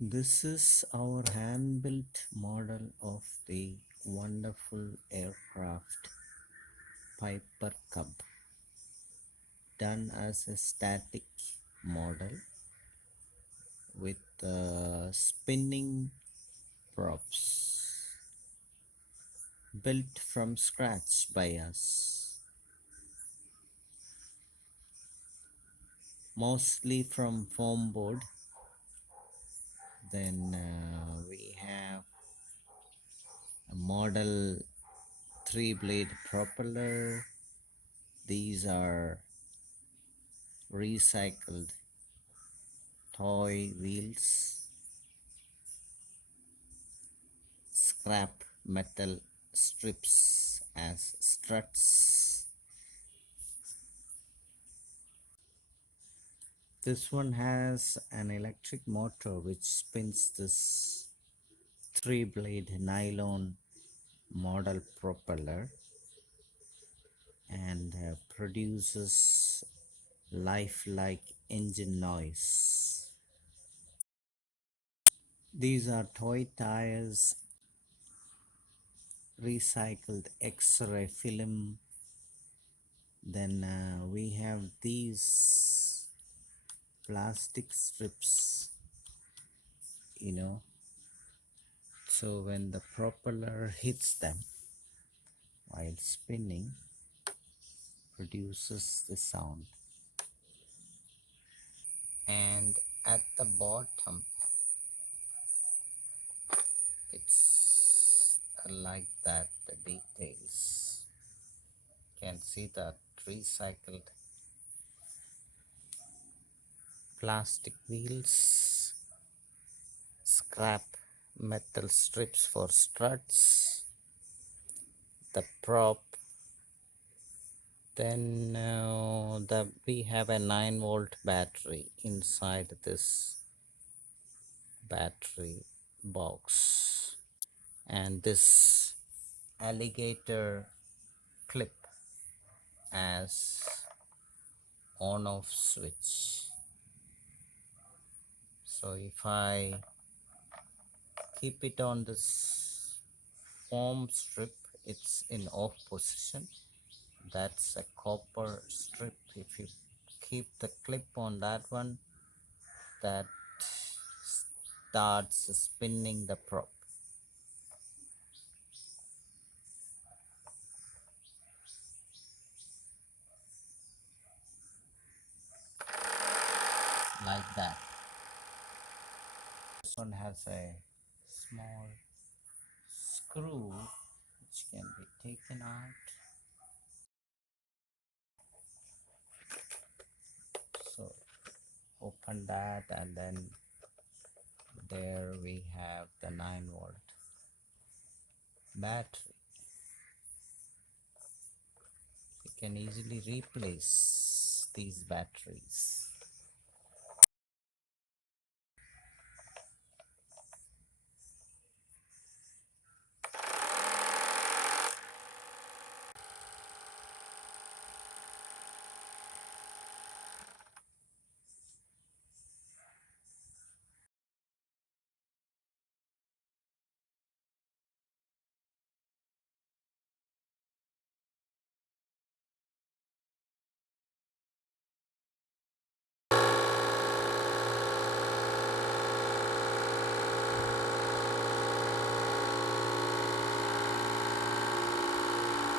This is our hand-built model of the wonderful aircraft Piper Cub, done as a static model with spinning props, built from scratch by us, mostly from foam board. Then we have a model 3-blade propeller. These are recycled toy wheels, scrap metal strips as struts. This one has an electric motor which spins this 3-blade nylon model propeller and produces lifelike engine noise. These are toy tires, recycled X-ray film. Then we have these plastic strips, so when the propeller hits them while spinning, produces the sound. And at the bottom, it's like that, the details. You can see that recycled plastic wheels, scrap metal strips for struts, the prop. Then we have a 9-volt battery inside this battery box, and this alligator clip as on off switch. So if I keep it on this foam strip, it's in off position. That's a copper strip. If you keep the clip on that one, that starts spinning the prop. Like that. This one has a small screw which can be taken out. So open that, and then there we have the 9-volt battery. You can easily replace these batteries.